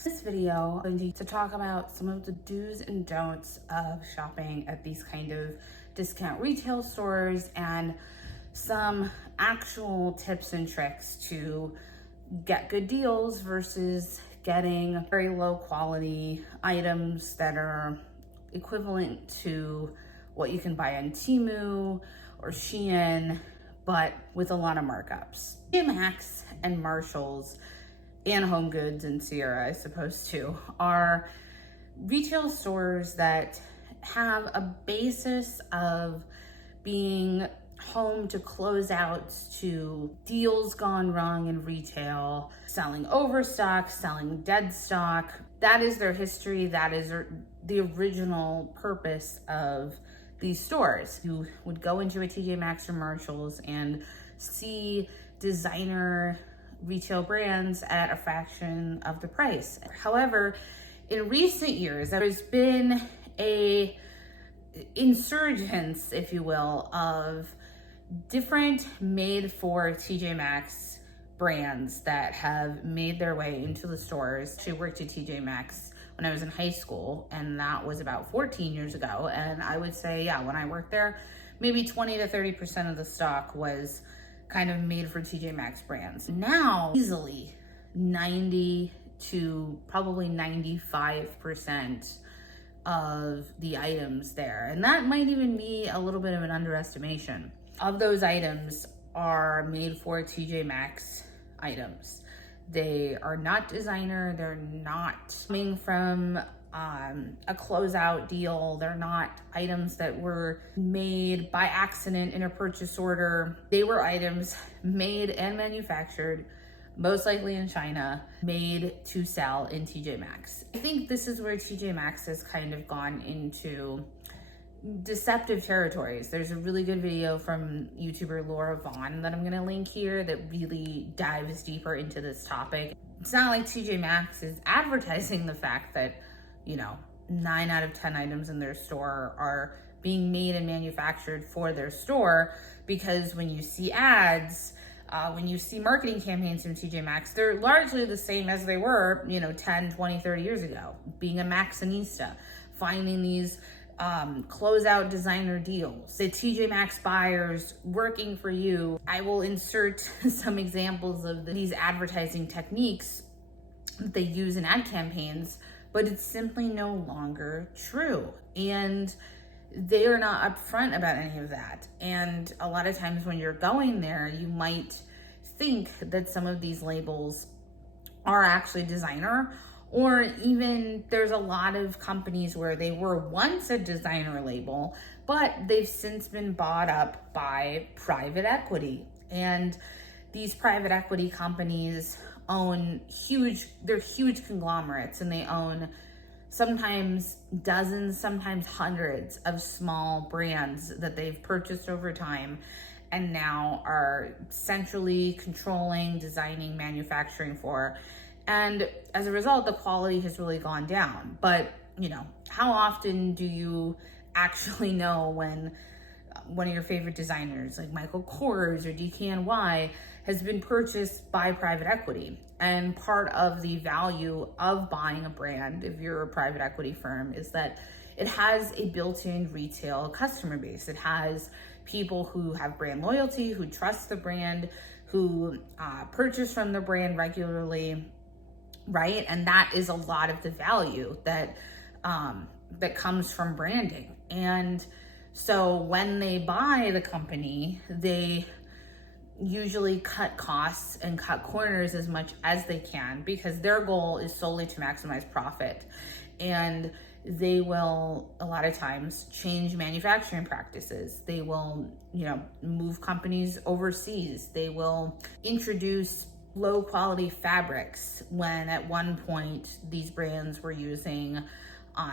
Maxx. This video, I'm going to talk about some of the do's and don'ts of shopping at these kind of discount retail stores and some actual tips and tricks to get good deals versus getting very low quality items that are equivalent to what you can buy on Temu or Shein, but with a lot of markups. TJ Maxx and Marshalls and Home Goods and Sierra, I suppose too, are retail stores that have a basis of being home to closeouts, to deals gone wrong in retail, selling overstock, selling dead stock. That is their history. That is the original purpose of these stores. You would go into a TJ Maxx or Marshalls and see designer retail brands at a fraction of the price. However, in recent years, there's been a insurgence, if you will, of different made for TJ Maxx brands that have made their way into the stores. I worked at TJ Maxx when I was in high school, and that was about 14 years ago. And I would say, yeah, when I worked there, maybe 20 to 30% of the stock was kind of made for TJ Maxx brands. Now, easily 90 to probably 95% of the items there. And that might even be a little bit of an underestimation. Of those items are made for TJ Maxx items. They are not designer. They're not coming from a closeout deal. They're not items that were made by accident in a purchase order. They were items made and manufactured, most likely in China, made to sell in TJ Maxx. I think this is where TJ Maxx has kind of gone into deceptive territories. There's a really good video from YouTuber Laura Vaughn that I'm gonna link here that really dives deeper into this topic. It's not like TJ Maxx is advertising the fact that, 9 out of 10 items in their store are being made and manufactured for their store, because when you see ads, when you see marketing campaigns from TJ Maxx, they're largely the same as they were, 10, 20, 30 years ago. Being a Maxxinista, finding these closeout designer deals, the TJ Maxx buyers working for you. I will insert some examples of these advertising techniques that they use in ad campaigns, but it's simply no longer true. And they are not upfront about any of that. And a lot of times when you're going there, you might think that some of these labels are actually designer, or even there's a lot of companies where they were once a designer label, but they've since been bought up by private equity. And these private equity companies own they're huge conglomerates, and they own sometimes dozens, sometimes hundreds of small brands that they've purchased over time and now are centrally controlling, designing, manufacturing for. And as a result, the quality has really gone down. But, how often do you actually know when one of your favorite designers like Michael Kors or DKNY has been purchased by private equity? And part of the value of buying a brand, if you're a private equity firm, is that it has a built-in retail customer base. It has people who have brand loyalty, who trust the brand, who purchase from the brand regularly, right? And that is a lot of the value that comes from branding. And so when they buy the company, they usually cut costs and cut corners as much as they can, because their goal is solely to maximize profit. And they will, a lot of times, change manufacturing practices. They will, move companies overseas. They will introduce low quality fabrics when at one point these brands were using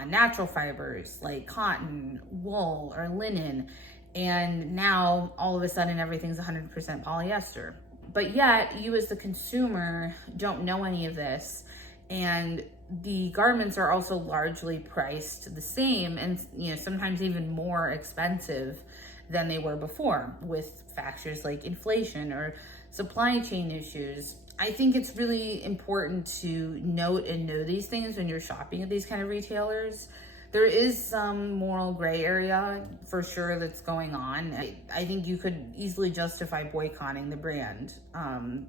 natural fibers like cotton, wool, or linen. And now all of a sudden everything's 100% polyester. But yet you as the consumer don't know any of this. And the garments are also largely priced the same, and sometimes even more expensive than they were before, with factors like inflation or supply chain issues. I think it's really important to note and know these things when you're shopping at these kind of retailers. There is some moral gray area for sure that's going on. I think you could easily justify boycotting the brand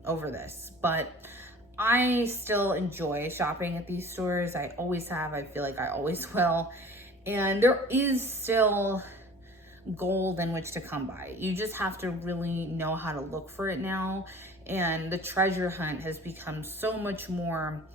over this, but I still enjoy shopping at these stores. I always have. I feel like I always will. And there is still gold in which to come by. You just have to really know how to look for it now. And the treasure hunt has become so much more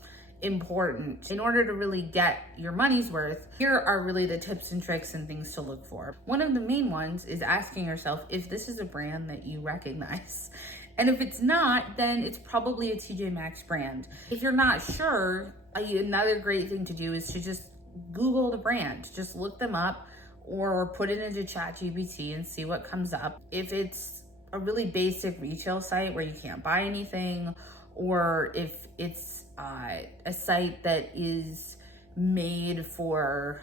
important. In order to really get your money's worth, here are really the tips and tricks and things to look for. One of the main ones is asking yourself if this is a brand that you recognize. And if it's not, then it's probably a TJ Maxx brand. If you're not sure, another great thing to do is to just Google the brand. Just look them up or put it into ChatGPT and see what comes up. If it's a really basic retail site where you can't buy anything, or if it's a site that is made for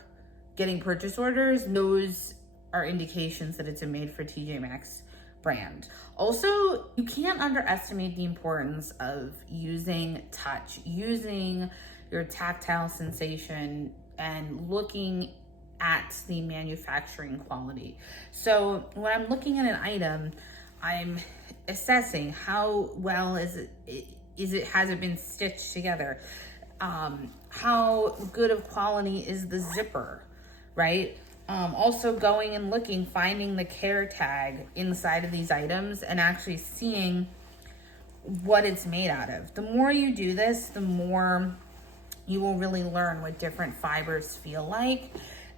getting purchase orders, those are indications that it's a made for TJ Maxx brand. Also, you can't underestimate the importance of using touch, using your tactile sensation and looking at the manufacturing quality. So when I'm looking at an item, I'm assessing how well has it been stitched together? How good of quality is the zipper, right? Also going and looking, finding the care tag inside of these items and actually seeing what it's made out of. The more you do this, the more you will really learn what different fibers feel like.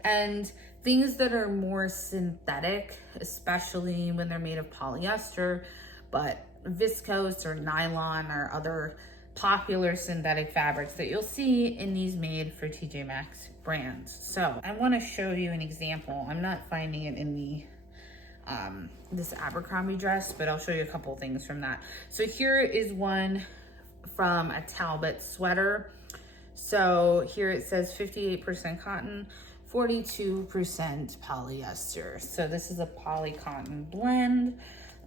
And things that are more synthetic, especially when they're made of polyester, but viscose or nylon or other popular synthetic fabrics that you'll see in these made for TJ Maxx brands. So I want to show you an example. I'm not finding it in the this Abercrombie dress, but I'll show you a couple things from that. So here is one from a Talbot sweater. So here it says 58% cotton, 42% polyester. So this is a poly cotton blend.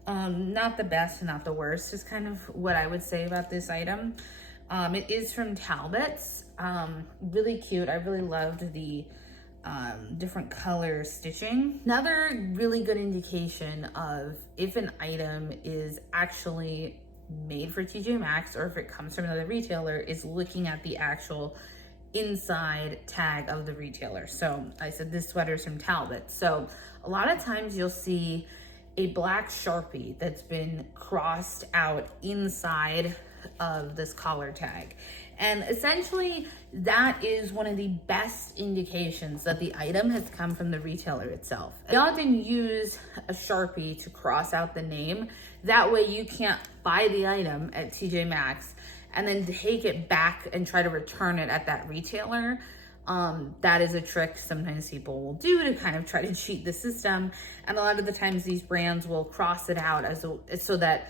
Not the best, not the worst is kind of what I would say about this item. It is from Talbot's. Really cute. I really loved the different color stitching. Another really good indication of if an item is actually made for TJ Maxx or if it comes from another retailer is looking at the actual inside tag of the retailer. So I said this sweater's from Talbot. So a lot of times you'll see a black Sharpie that's been crossed out inside of this collar tag. And essentially that is one of the best indications that the item has come from the retailer itself. They often use a Sharpie to cross out the name. That way you can't buy the item at TJ Maxx and then take it back and try to return it at that retailer. That is a trick sometimes people will do to kind of try to cheat the system. And a lot of the times these brands will cross it out so that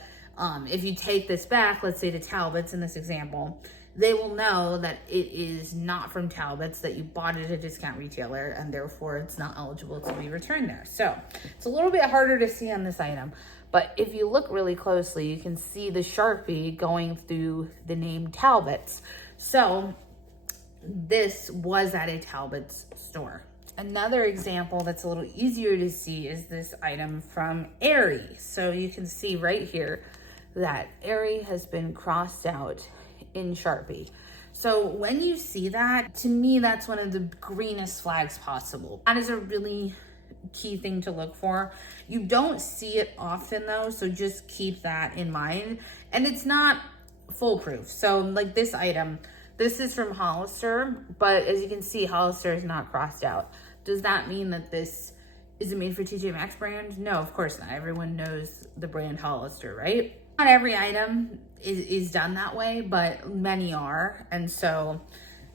if you take this back, let's say to Talbot's in this example, they will know that it is not from Talbot's, that you bought it at a discount retailer, and therefore it's not eligible to be returned there. So it's a little bit harder to see on this item, but if you look really closely, you can see the Sharpie going through the name Talbot's. So this was at a Talbot's store. Another example that's a little easier to see is this item from Aerie. So you can see right here that Aerie has been crossed out in Sharpie. So when you see that, to me, that's one of the greenest flags possible. That is a really key thing to look for. You don't see it often though, so just keep that in mind. And it's not foolproof. So like this item, this is from Hollister, but as you can see, Hollister is not crossed out. Does that mean that this is a made for TJ Maxx brand? No, of course not. Everyone knows the brand Hollister, right? Not every item is done that way, but many are. And so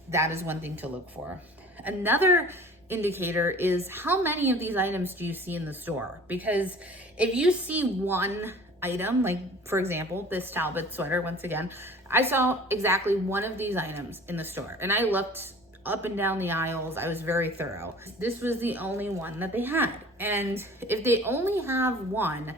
that is one thing to look for. Another indicator is how many of these items do you see in the store? Because if you see one item, like for example, this Talbot sweater, once again, I saw exactly one of these items in the store and I looked up and down the aisles. I was very thorough. This was the only one that they had. And if they only have one,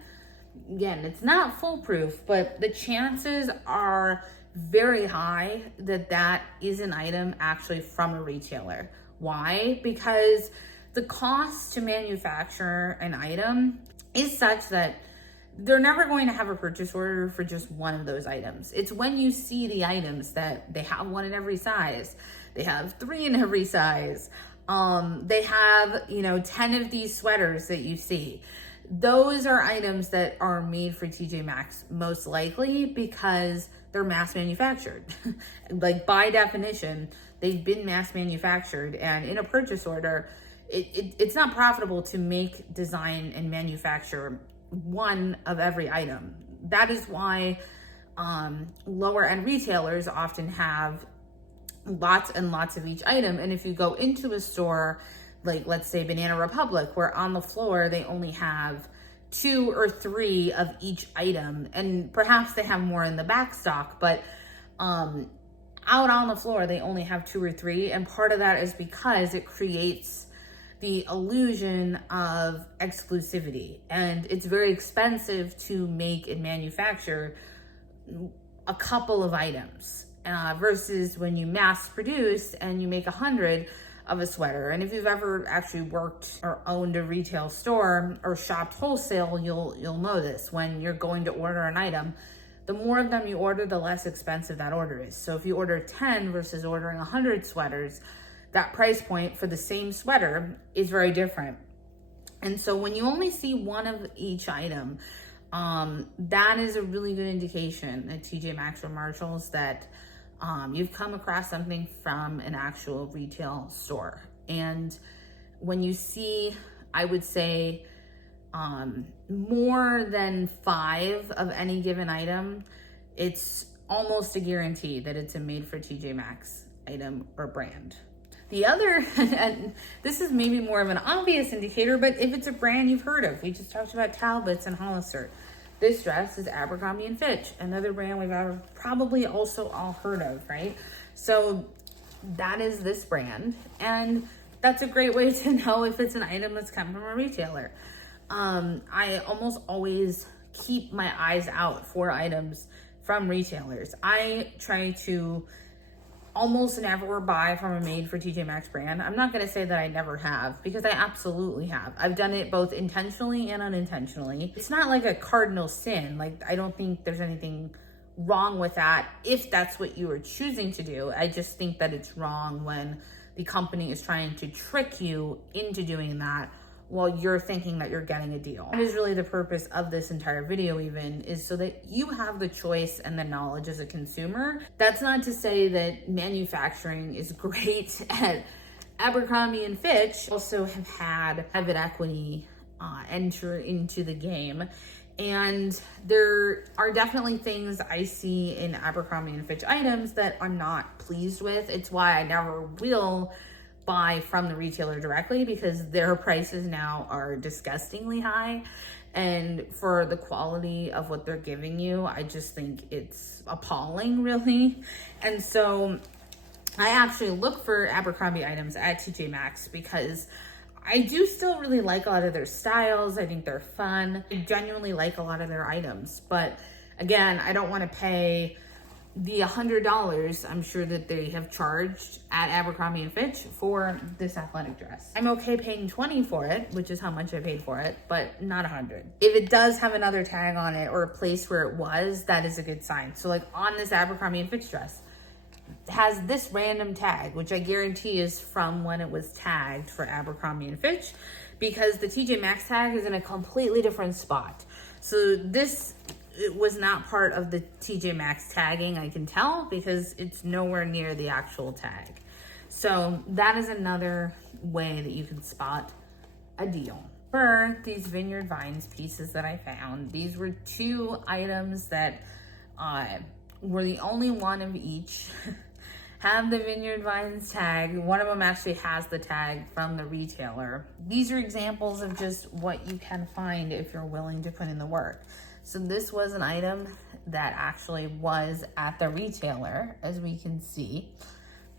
again, it's not foolproof, but the chances are very high that that is an item actually from a retailer. Why? Because the cost to manufacture an item is such that they're never going to have a purchase order for just one of those items. It's when you see the items that they have one in every size, they have 3 in every size, they have, 10 of these sweaters that you see. Those are items that are made for TJ Maxx most likely because they're mass manufactured. Like by definition, they've been mass manufactured, and in a purchase order, it's not profitable to make, design, and manufacture one of every item. That is why lower end retailers often have lots and lots of each item. And if you go into a store, like let's say Banana Republic, where on the floor they only have 2 or 3 of each item, and perhaps they have more in the back stock, but out on the floor they only have 2 or 3. And part of that is because it creates the illusion of exclusivity, and it's very expensive to make and manufacture a couple of items versus when you mass produce and you make 100 of a sweater. And if you've ever actually worked or owned a retail store or shopped wholesale, you'll know this. When you're going to order an item, the more of them you order, the less expensive that order is. So if you order 10 versus ordering 100 sweaters, that price point for the same sweater is very different. And so when you only see one of each item, that is a really good indication at TJ Maxx or Marshalls that you've come across something from an actual retail store. And when you see, I would say, more than 5 of any given item, it's almost a guarantee that it's a made for TJ Maxx item or brand. The other, and this is maybe more of an obvious indicator, but if it's a brand you've heard of, we just talked about Talbots and Hollister. This dress is Abercrombie and Fitch, another brand we've probably also all heard of, right? So that is this brand, and that's a great way to know if it's an item that's come from a retailer. I almost always keep my eyes out for items from retailers. I try to almost never buy from a made for TJ Maxx brand. I'm not going to say that I never have, because I absolutely have. I've done it both intentionally and unintentionally. It's not like a cardinal sin. Like, I don't think there's anything wrong with that if that's what you are choosing to do. I just think that it's wrong when the company is trying to trick you into doing that while you're thinking that you're getting a deal. That is really the purpose of this entire video, even, is so that you have the choice and the knowledge as a consumer. That's not to say that manufacturing is great at Abercrombie and Fitch. Also have had private equity enter into the game. And there are definitely things I see in Abercrombie and Fitch items that I'm not pleased with. It's why I never will buy from the retailer directly, because their prices now are disgustingly high, and for the quality of what they're giving you, I just think it's appalling, really. And so I actually look for Abercrombie items at TJ Maxx because I do still really like a lot of their styles. I think they're fun. I genuinely like a lot of their items, but again, I don't want to pay the $100 I'm sure that they have charged at Abercrombie and Fitch for this athletic dress. I'm okay paying $20 for it, which is how much I paid for it, but not $100. If it does have another tag on it or a place where it was, that is a good sign. So like on this Abercrombie and Fitch dress, it has this random tag, which I guarantee is from when it was tagged for Abercrombie and Fitch, because the TJ Maxx tag is in a completely different spot. So this, it was not part of the TJ Maxx tagging, I can tell, because it's nowhere near the actual tag. So that is another way that you can spot a deal. For these Vineyard Vines pieces that I found, these were 2 items that were the only one of each have the Vineyard Vines tag. One of them actually has the tag from the retailer. These are examples of just what you can find if you're willing to put in the work. So this was an item that actually was at the retailer, as we can see.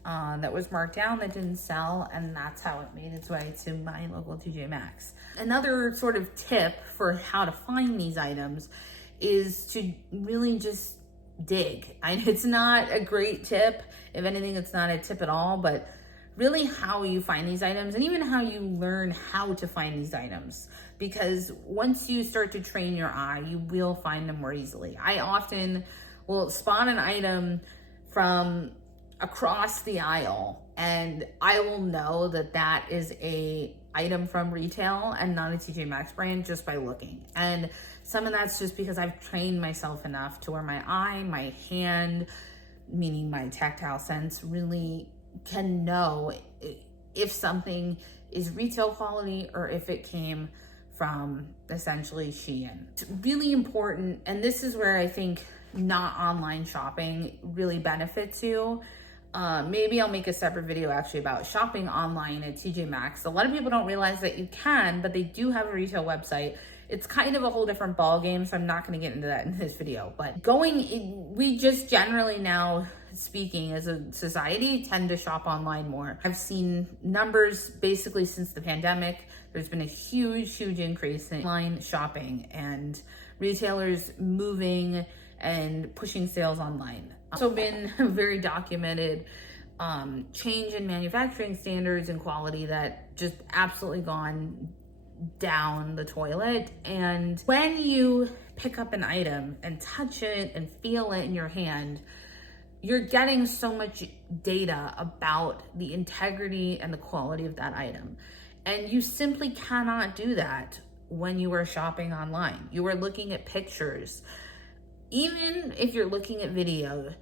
that was marked down that didn't sell, and that's how it made its way to my local TJ Maxx. Another sort of tip for how to find these items is to really just dig. It's not a great tip. If anything, it's not a tip at all, but really how you find these items and even how you learn how to find these items. Because once you start to train your eye, you will find them more easily. I often will spot an item from across the aisle and I will know that that is a item from retail and not a TJ Maxx brand just by looking. And some of that's just because I've trained myself enough to where my eye, my hand, meaning my tactile sense, really can know if something is retail quality or if it came from essentially Shein. It's really important, and this is where I think not online shopping really benefits you. Maybe I'll make a separate video actually about shopping online at TJ Maxx. A lot of people don't realize that you can, but they do have a retail website. It's kind of a whole different ball game, so I'm not going to get into that in this video. But we just generally now, speaking as a society, tend to shop online more. I've seen numbers basically since the pandemic. There's been a huge increase in online shopping and retailers moving and pushing sales online. Also been a very documented change in manufacturing standards and quality that just absolutely gone down the toilet. And when you pick up an item and touch it and feel it in your hand, you're getting so much data about the integrity and the quality of that item. And you simply cannot do that when you are shopping online. You are looking at pictures. Even if you're looking at video,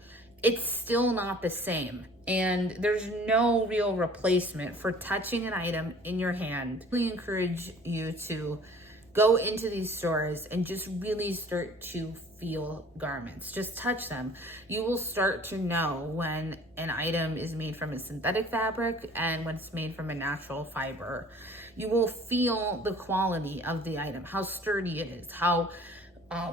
it's still not the same. And there's no real replacement for touching an item in your hand. I really encourage you to go into these stores and just really start to feel garments. Just touch them. You will start to know when an item is made from a synthetic fabric and when it's made from a natural fiber. You will feel the quality of the item, how sturdy it is, how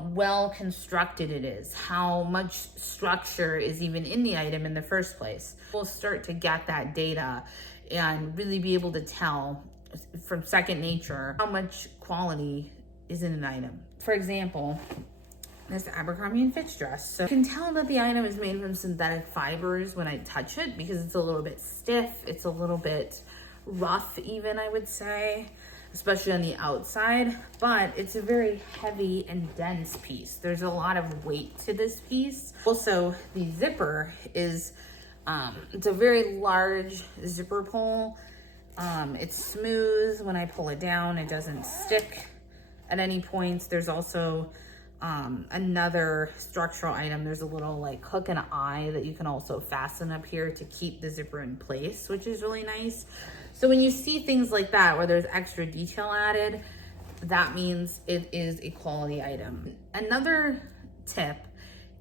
well constructed it is, how much structure is even in the item in the first place. We'll start to get that data and really be able to tell from second nature how much quality is in an item. For example, this Abercrombie & Fitch dress. So you can tell that the item is made from synthetic fibers when I touch it because it's a little bit stiff, it's a little bit rough even, I would say, especially on the outside, but it's a very heavy and dense piece. There's a lot of weight to this piece. Also, the zipper is, it's a very large zipper pull. It's smooth. When I pull it down, it doesn't stick at any points. There's also another structural item. There's a little like hook and eye that you can also fasten up here to keep the zipper in place, which is really nice. So when you see things like that, where there's extra detail added, that means it is a quality item. Another tip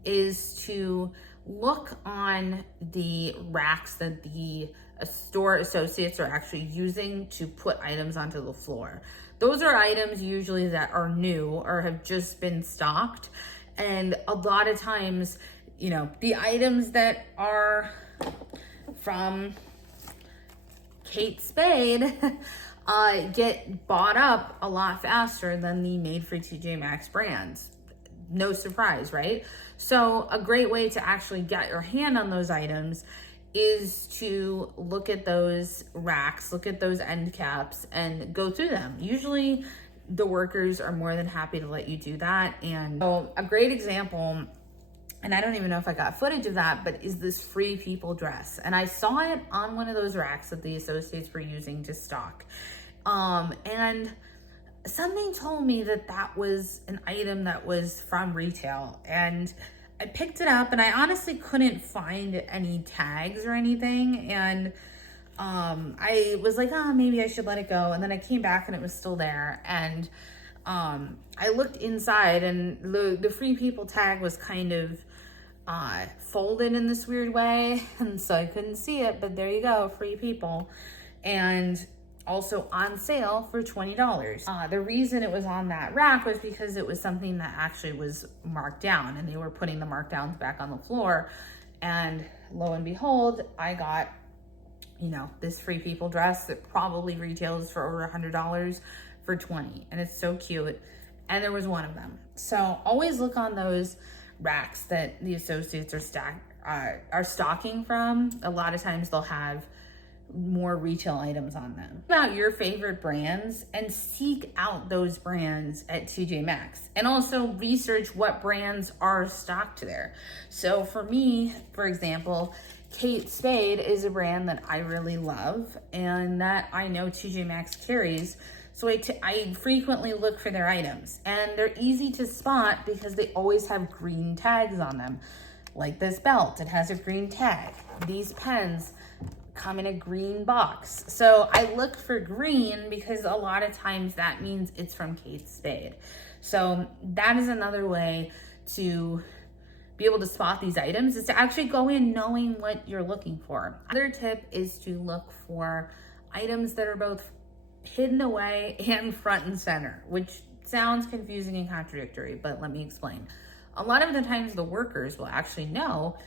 is to look on the racks that the store associates are actually using to put items onto the floor. Those are items usually that are new or have just been stocked. And a lot of times, you know, the items that are from Kate Spade get bought up a lot faster than the made for TJ Maxx brands. No surprise, right? So a great way to actually get your hand on those items is to look at those racks, look at those end caps and go through them. Usually the workers are more than happy to let you do that. And so a great example, and I don't even know if I got footage of that, but is this Free People dress. And I saw it on one of those racks that the associates were using to stock. And something told me that that was an item that was from retail. And I picked it up and I honestly couldn't find any tags or anything. And I was like, oh, maybe I should let it go. And then I came back and it was still there. And I looked inside and the Free People tag was kind of folded in this weird way. And so I couldn't see it, but there you go, Free People. And also on sale for $20. The reason it was on that rack was because it was something that actually was marked down and they were putting the markdowns back on the floor. And lo and behold, I got, you know, this Free People dress that probably retails for over $100 for 20, and it's so cute. And there was one of them. So always look on those racks that the associates are stocking from. A lot of times they'll have more retail items on them. About your favorite brands and seek out those brands at TJ Maxx, and also research what brands are stocked there. So for me, for example, Kate Spade is a brand that I really love and that I know TJ Maxx carries. So I frequently look for their items, and they're easy to spot because they always have green tags on them. Like this belt, it has a green tag. These pens come in a green box. So I look for green because a lot of times that means it's from Kate Spade. So that is another way to be able to spot these items, is to actually go in knowing what you're looking for. Another tip is to look for items that are both hidden away and front and center, which sounds confusing and contradictory, but let me explain. A lot of the times the workers will actually know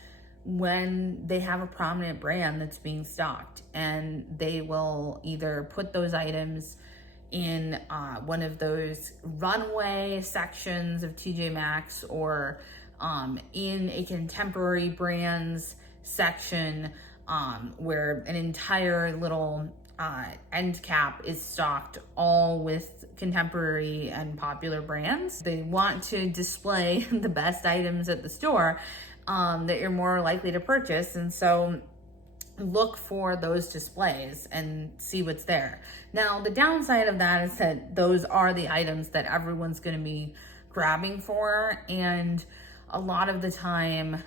when they have a prominent brand that's being stocked, and they will either put those items in one of those runway sections of TJ Maxx, or in a contemporary brands section where an entire little end cap is stocked all with contemporary and popular brands. They want to display the best items at the store that you're more likely to purchase, and so look for those displays and see what's there. Now, the downside of that is that those are the items that everyone's going to be grabbing for, and a lot of the time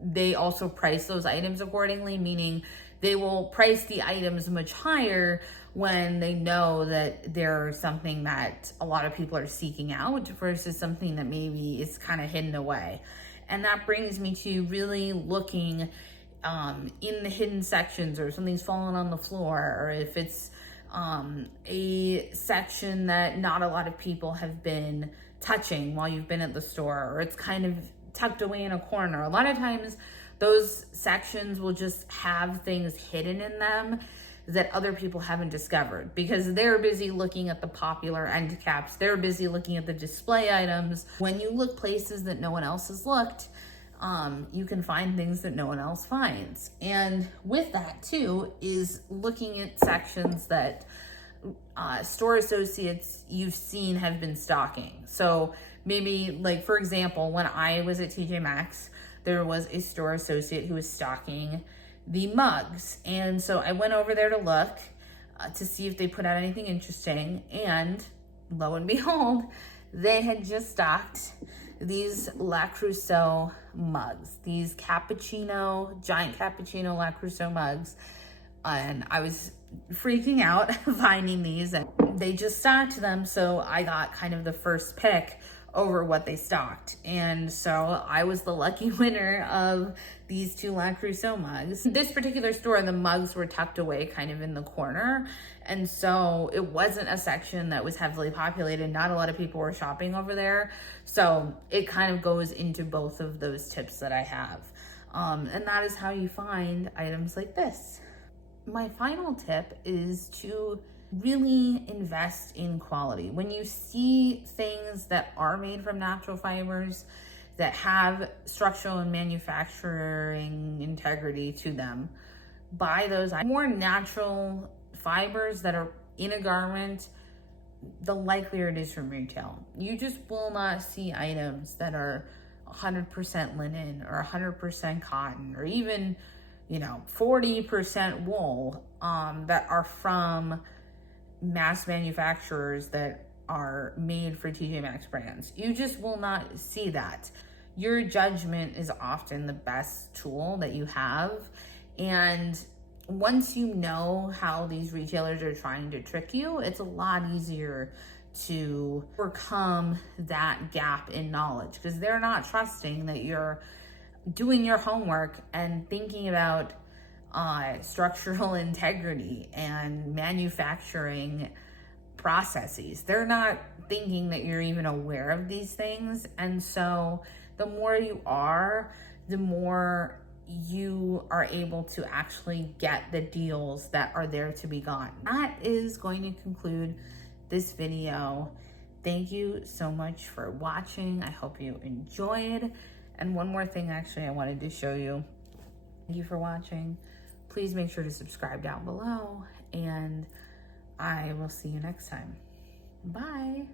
they also price those items accordingly, meaning they will price the items much higher when they know that they're something that a lot of people are seeking out versus something that maybe is kind of hidden away. And that brings me to really looking in the hidden sections, or something's fallen on the floor, or if it's a section that not a lot of people have been touching while you've been at the store, or it's kind of tucked away in a corner. A lot of times those sections will just have things hidden in them that other people haven't discovered because they're busy looking at the popular end caps. They're busy looking at the display items. When you look places that no one else has looked, you can find things that no one else finds. And with that too is looking at sections that store associates you've seen have been stocking. So maybe, like, for example, when I was at TJ Maxx, there was a store associate who was stocking the mugs. And so I went over there to look to see if they put out anything interesting. And lo and behold, they had just stocked these Le Creuset mugs, these giant cappuccino Le Creuset mugs. And I was freaking out finding these, and they just stocked them. So I got kind of the first pick over what they stocked. And so I was the lucky winner of these two Le Creuset mugs. This particular store, the mugs were tucked away kind of in the corner. And so it wasn't a section that was heavily populated. Not a lot of people were shopping over there. So it kind of goes into both of those tips that I have. And that is how you find items like this. My final tip is to really invest in quality. When you see things that are made from natural fibers, that have structural and manufacturing integrity to them, buy those. More natural fibers that are in a garment, the likelier it is from retail. You just will not see items that are 100% linen or 100% cotton, or even 40% wool that are from mass manufacturers that are made for TJ Maxx brands. You just will not see that. Your judgment is often the best tool that you have. And once you know how these retailers are trying to trick you, it's a lot easier to overcome that gap in knowledge, because they're not trusting that you're doing your homework and thinking about structural integrity and manufacturing processes. They're not thinking that you're even aware of these things. And so the more you are, the more you are able to actually get the deals that are there to be gotten. That is going to conclude this video. Thank you so much for watching. I hope you enjoyed. And one more thing, actually, I wanted to show you. Thank you for watching. Please make sure to subscribe down below, and I will see you next time. Bye.